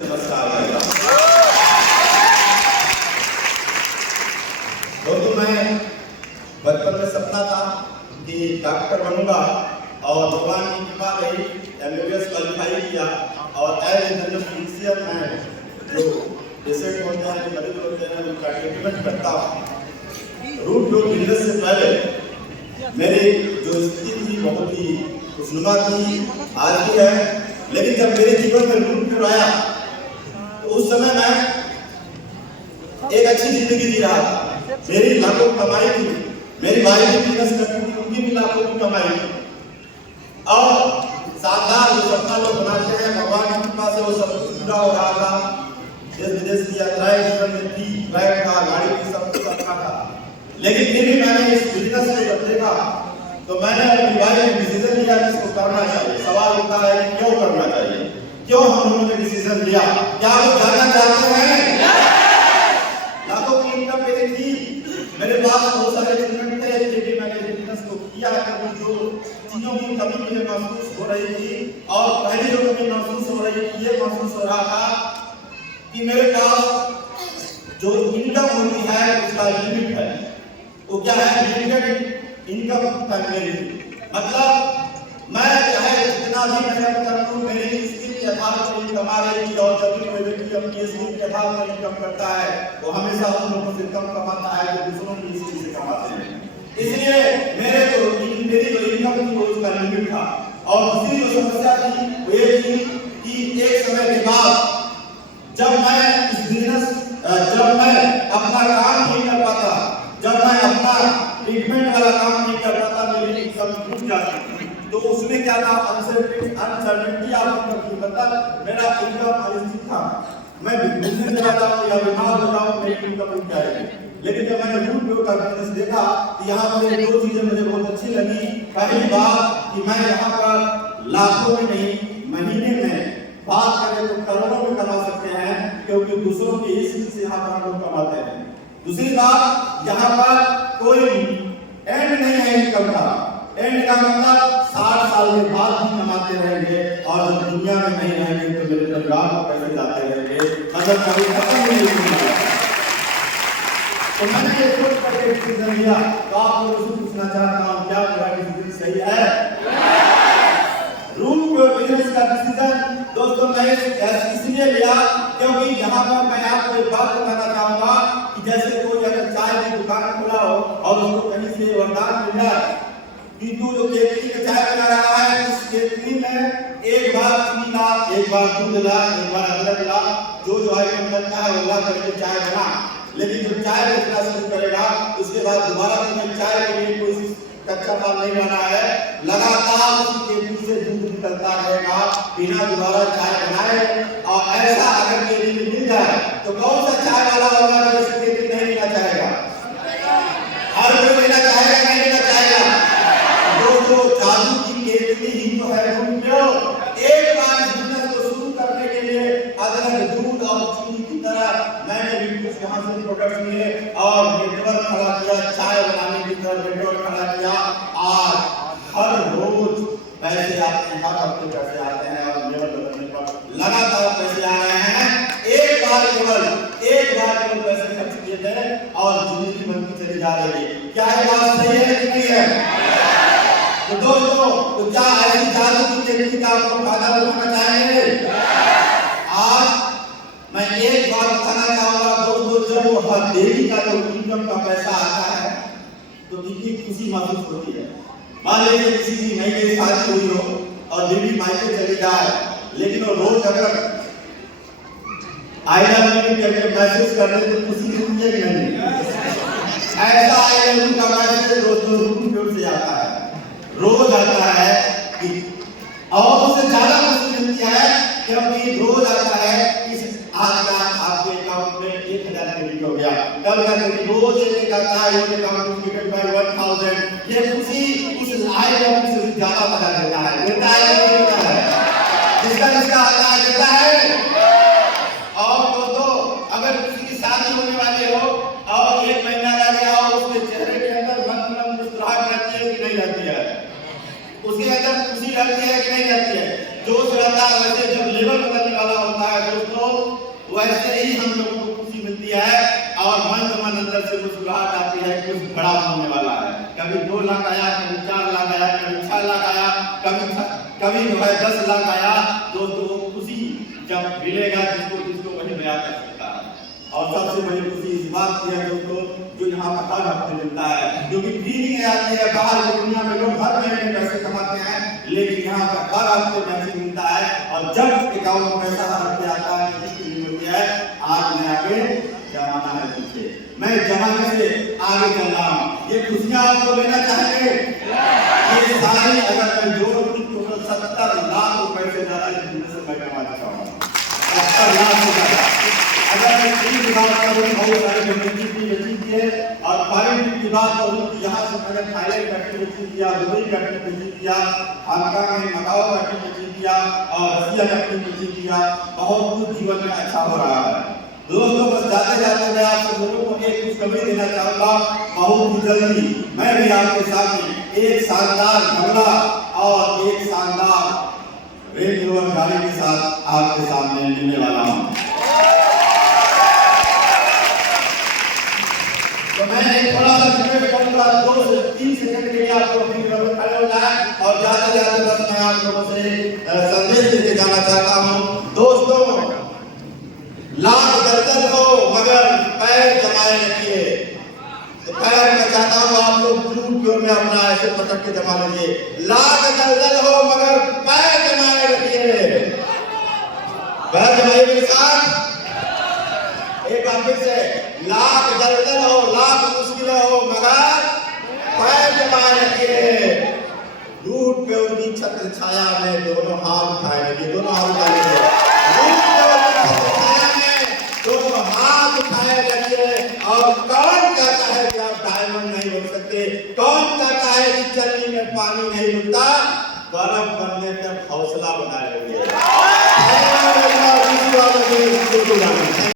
दोस्तों, मैं बचपन में सपना था कि डॉक्टर बनूंगा और भगवान की कृपा रही, MBBS क्वालिफाई किया और एज ए जनरल फिजिशियन मैं जो पेशेंट होते हैं, जो मरीज होते हैं, उनका ट्रीटमेंट करता हूँ। रूट जो बिजनेस से पहले मेरी जो स्थिति थी बहुत ही खुशनुमा थी, आज भी है। लेकिन जब मेरे जीवन में रूट क्यों आया तो उस समय मैं एक अच्छी जिंदगी जी रहा था। मेरी लाखों कमाई थी, मेरी भाई भी बिजनेस करती थी, उनकी भी लाखों की कमाई थी और शानदार जो सपना लोग बनाते हैं भगवान की कृपा से वो सब कुछ पूरा हो रहा था। देश विदेश की यात्राएं जीवन में थी, फ्लाइट था, गाड़ी थी, सब कुछ अच्छा था। लेकिन फिर भी मैंने इस बिजनेस को जब देखा तो मैंने अपनी लाइफ में डिसीजन लिया कि इसको करना चाहिए। सवाल उठा है कि क्यों करना चाहिए, क्यों हम लोगों ने डिसीजन लिया? क्या आप जानना चाहते हैं? लाखों की इनकम मेरी थी, मेरे पास बहुत सारे इंस्ट्रूमेंट थे, फिर भी मैंने बिजनेस को किया। कभी जो चीजों की कमी मुझे महसूस हो रही थी और पहली जो कमी महसूस हो रही थी ये महसूस हो रहा था कि मेरे पास जो इनकम होती है उसका लिमिट है। वो क्या है? Limited income family. मतलब मैं चाहे जितना भी मेहनत कर लूं, मेरी स्किल के आधार पर इनकम आ रही थी और जब भी कोई व्यक्ति अपनी स्किल के आधार पर इनकम करता है वो हमेशा उन लोगों से कम कमाता है जो दूसरों की स्किल से कमाते हैं। इसलिए मेरी जो इनकम थी वो उसका लिमिट था। और दूसरी जो समस्या थी वो ये थी कि एक समय के बाद जब मैं अपना काम नहीं कर पाता, जब मैं अपना ट्रीटमेंट वाला काम नहीं कर पाता, मेरी इनकम रुक जाती। तो उसमें क्या था? अनसर्टेनिटी आ रही थी। मतलब मेरा इनकम अनिश्चित था। मैं बिजनेस में जाता हूँ या बीमार हो जाऊँ, मेरी इनकम रुक जाएगी। लेकिन जब मैंने रूट व्यू का बिजनेस देखा तो यहाँ पर दो चीजें मुझे बहुत अच्छी लगी। पहली बात कि मैं यहाँ पर लाखों में नहीं, महीने में बात करें तो करोड़ों में कमा सकते हैं, क्योंकि दूसरों की स्किल से यहाँ पर हम लोग कमाते हैं। दूसरी बात, यहाँ पर कोई एंड नहीं है इनकम का। एंड का मतलब 60 साल के बाद भी कमाते रहेंगे और जब दुनिया में नहीं रहेंगे तो मेरे परिवार को पैसे जाते रहेंगे, मतलब कभी खत्म नहीं होगा। तो मैंने ये सोच करके डिसीजन लिया। तो आप लोगों से पूछना चाहता हूँ, क्या मेरा डिसीजन सही है? रूट को बिजनेस का डिसीजन दोस्तों मैं इसलिए लिया क्योंकि यहाँ पर मैं आपको एक बात बताना चाहूंगा कि जैसे कोई अगर चाय की दुकान खोला हो और उसको कहीं से वरदान मिल जाए कि तू जो केतली में चाय बना रहा है, उस केतली में एक बार चीनी ला, एक बार दूध ला, एक बार अदरक ला, जो आइटम बनता है वो ला करके चाय बना। लेकिन जब चाय बेचना शुरू करेगा उसके बाद दोबारा तुम्हें चाय के लिए कोई कच्चा माल नहीं बना है, लगातार उसी केतली से दूध निकलता रहेगा बिना दोबारा चाय बनाए। और ऐसा अगर केतली में मिल जाए तो कौन सा चाय वाला होगा जो इस केतली नहीं लेना चाहेगा? हर कोई लेना चाहेगा, नहीं लेना चाहेगा? दोस्तों, जादू की केतली ही तो है रूट व्यू। एक बार इस बिजनेस को शुरू करने के लिए अदरक, दूध और चीनी की तरह मैंने भी कुछ यहाँ से प्रोडक्ट लिए और नेटवर्क खड़ा किया, चाय बनाने की तरह नेटवर्क खड़ा किया। और हर रोज पैसे आते हैं, हर हफ्ते पैसे आते हैं और लेवल बदलने पर लगातार पैसे आ रहे हैं। एक बार केवल पैसे खर्च किए थे और जिंदगी बनती चली जा रही है। क्या ये बात सही है कि नहीं है? तो दोस्तों, तो क्या ऐसी जादू की टेक्निक का आपको फायदा उठाना चाहेंगे? आज मैं एक बात बताना चाहूंगा दोस्तों, जब वो हर डेली का जो इनकम का पैसा आता है तो कितनी खुशी महसूस होती है। मान लीजिए किसी की नई नई शादी हुई हो और बीवी मायके चली जाए, लेकिन वो रोज अगर आई लव यू करके मैसेज कर दे तो खुशी मिलती है कि नहीं? ऐसा आई लव यू का मैसेज दोस्तों रूट से आता है, रोज आता है कि और उससे ज्यादा खुशी मिलती है क्योंकि रोज आता है इस आज का आपके अकाउंट में 1000 क्रेडिट हो गया, कल का क्रेडिट रोज एक आता है, योर अकाउंट क्रेडिट बाय 1000। ये खुशी उस आई लव यू से ज्यादा मजा देता है, देता है नहीं देता है? जिसका आता है देता है। और दोस्तों, अगर किसी की शादी होने वाली हो और 1 महीना रह गया और उसके चेहरे के अंदर मन मुस्कुराहट रहती है कि नहीं रहती है? उसके अंदर खुशी रहती है कि नहीं रहती है? जोश रहता है। वैसे जब लेवल बदलने वाला होता है दोस्तों वैसे ही हम लोगों को खुशी मिलती है और मन अंदर से मुस्कुराहट आती है, कुछ बड़ा होने वाला है। कभी 2 लाख आया, कभी 4 लाख आया, कभी 6 लाख आया, कभी जो है 10 लाख आया। दोस्तों खुशी जब मिलेगा जिसको वही बयां कर सकता है। और सबसे बड़ी खुशी इस बात की है दोस्तों, जो यहाँ पर हर हफ्ते मिलता है, क्योंकि ट्रेनिंग आती है। बाहर की दुनिया में लोग हर महीने पैसे कमाते हैं, लेकिन यहाँ पर हर हफ्ते पैसे मिलता है। और जब अकाउंट में पैसा हर हफ्ते आता है, मिलती है, आज मैं आगे जमाना है पीछे, मैं जमाने से आगे चल रहा हूँ। ये खुशियाँ आपको लेना चाहेंगे? ये सारी अगर मैं जोड़ दूँ तो 70 लाख रुपए से ज्यादा इस बिजनेस से मैं कमा चुका हूँ। 70 लाख से ज्यादा। अगर मैं की बात करूँ, बहुत सारे बेनिफिट किए और फॉरेन की बात करूँ, यहाँ से मैंने थाईलैंड बैठने में चीज किया, दुबई बैठने में चीज किया, हांगकांग में मकाओ बैठने में चीज किया और रसिया बैठने में चीज किया। बहुत कुछ जीवन में अच्छा हो रहा है दोस्तों। बस जाते जाते मैं आप सब लोगों को एक खुशखबरी देना चाहूँगा। बहुत ही जल्दी मैं भी आपके सामने एक शानदार बंगला और एक शानदार रेंज रोवर गाड़ी के साथ आपके सामने मिलने वाला हूँ। तो मैं एक थोड़ा सा वीडियो करूंगा, 2 से 3 सेकंड के लिए आपको अपनी जगह पर खड़े होना है और जाते जाते बस मैं आप लोगों से संदेश देके जाना चाहता हूँ। दोस्तों, लाख दलदल हो मगर पैर जमाए रखिए। तो पैर मैं चाहता हूँ आप लोग जरूर क्यों में अपना ऐसे पटक के जमा लीजिए। लाख दलदल हो मगर पैर जमाए रखिए। पैर जमाइए मेरे साथ। एक बार फिर से, लाख दलदल हो, लाख मुश्किलें हो मगर पैर जमाए रखिए। लूट के उनकी छत्र छाया में दोनों हाथ उठाए रखिए, दोनों हाथ उठाए रखिए। लूट के उनकी छत्र छाया में दोनों हाथ उठाए रखिए। और कौन कहता है कि आप डायमंड नहीं बन सकते? कौन कहता है कि चलनी में पानी नहीं मिलता? गर्म बनने तक हौसला बनाए रखिए।